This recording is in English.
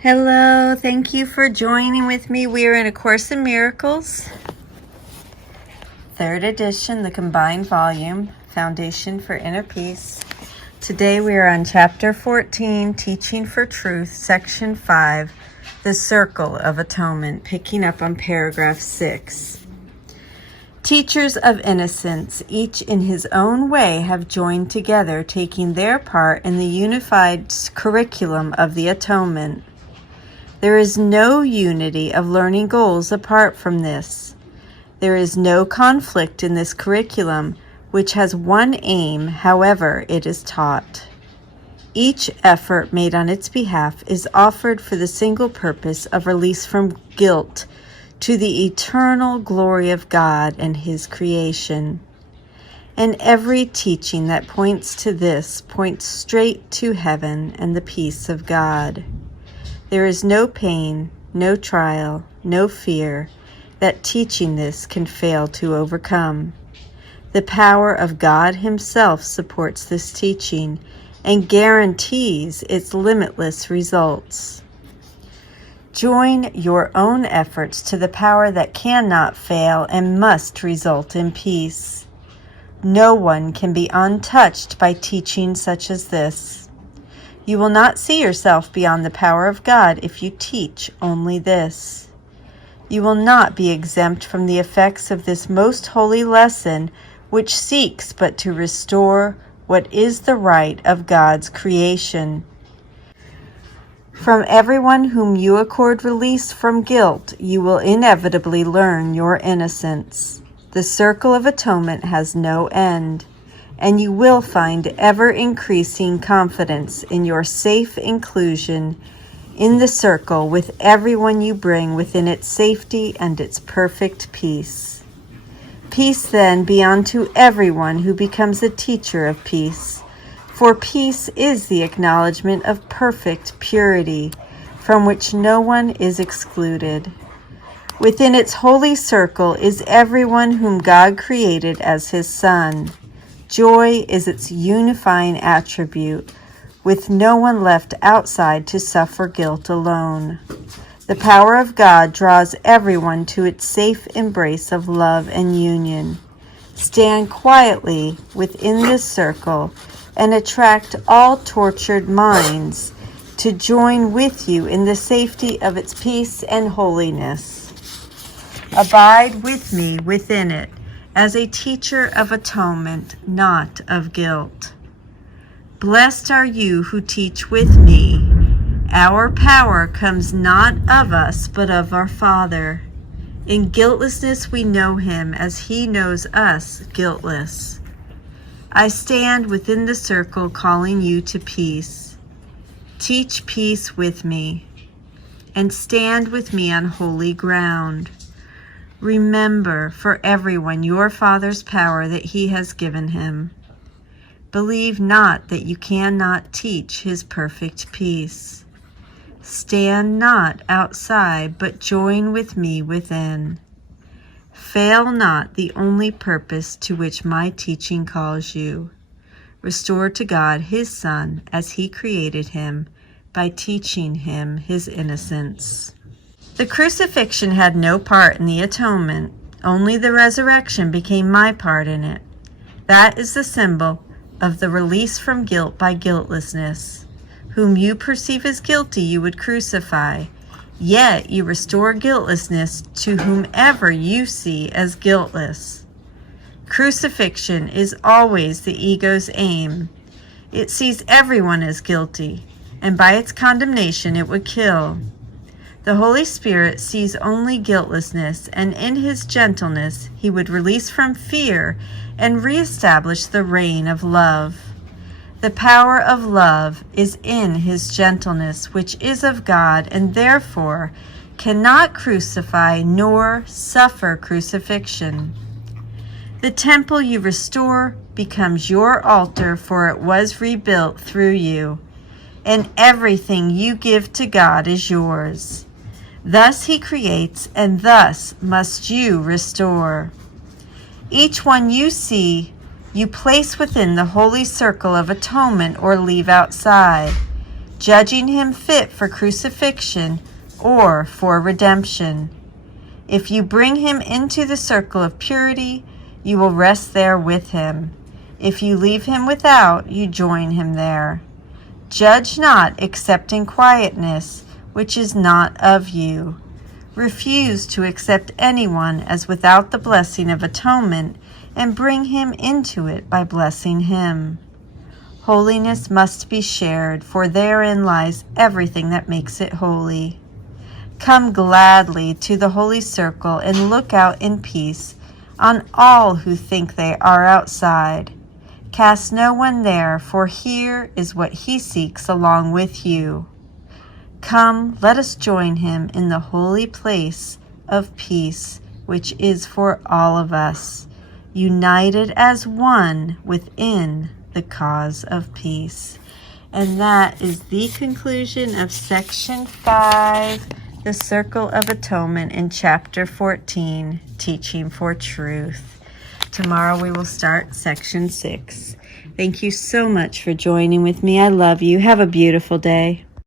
Hello, thank you for joining with me. We are in A Course in Miracles, 3rd edition, the combined volume, Foundation for Inner Peace. Today we are on Chapter 14, Teaching for Truth, Section 5, The Circle of Atonement, picking up on paragraph 6. Teachers of innocence, each in his own way, have joined together, taking their part in the unified curriculum of the Atonement. There is no unity of learning goals apart from this. There is no conflict in this curriculum, which has one aim, however it is taught. Each effort made on its behalf is offered for the single purpose of release from guilt to the eternal glory of God and His creation. And every teaching that points to this points straight to heaven and the peace of God. There is no pain, no trial, no fear that teaching this can fail to overcome. The power of God Himself supports this teaching and guarantees its limitless results. Join your own efforts to the power that cannot fail and must result in peace. No one can be untouched by teaching such as this. You will not see yourself beyond the power of God if you teach only this. You will not be exempt from the effects of this most holy lesson, which seeks but to restore what is the right of God's creation. From everyone whom you accord release from guilt, you will inevitably learn your innocence. The circle of atonement has no end, and you will find ever-increasing confidence in your safe inclusion in the circle with everyone you bring within its safety and its perfect peace. Peace then be unto everyone who becomes a teacher of peace, for peace is the acknowledgement of perfect purity, from which no one is excluded. Within its holy circle is everyone whom God created as His Son. Joy is its unifying attribute, with no one left outside to suffer guilt alone. The power of God draws everyone to its safe embrace of love and union. Stand quietly within this circle and attract all tortured minds to join with you in the safety of its peace and holiness. Abide with me within it, as a teacher of atonement, not of guilt. Blessed are you who teach with me. Our power comes not of us, but of our Father. In guiltlessness we know Him as He knows us guiltless. I stand within the circle calling you to peace. Teach peace with me, and stand with me on holy ground. Remember for everyone your Father's power that He has given him. Believe not that you cannot teach His perfect peace. Stand not outside, but join with me within. Fail not the only purpose to which my teaching calls you. Restore to God His Son as He created Him, by teaching Him His innocence. The crucifixion had no part in the atonement. Only the resurrection became my part in it. That is the symbol of the release from guilt by guiltlessness. Whom you perceive as guilty you would crucify, yet you restore guiltlessness to whomever you see as guiltless. Crucifixion is always the ego's aim. It sees everyone as guilty, and by its condemnation it would kill. The Holy Spirit sees only guiltlessness, and in His gentleness He would release from fear and reestablish the reign of love. The power of love is in His gentleness, which is of God, and therefore cannot crucify nor suffer crucifixion. The temple you restore becomes your altar, for it was rebuilt through you, and everything you give to God is yours. Thus He creates, and thus must you restore. Each one you see, you place within the holy circle of atonement or leave outside. judging him fit for crucifixion or for redemption. If you bring him into the circle of purity, you will rest there with him. If you leave him without, you join him there. Judge not except in quietness, which is not of you. Refuse to accept anyone as without the blessing of atonement, and bring him into it by blessing him. Holiness must be shared, for therein lies everything that makes it holy. Come gladly to the holy circle and look out in peace on all who think they are outside. Cast no one there, for here is what he seeks along with you. Come, let us join him in the holy place of peace, which is for all of us, united as one within the cause of peace. And that is the conclusion of Section 5, the Circle of Atonement, in Chapter 14, Teaching for Truth. Tomorrow we will start Section 6. Thank you so much for joining with me. I love you. Have a beautiful day.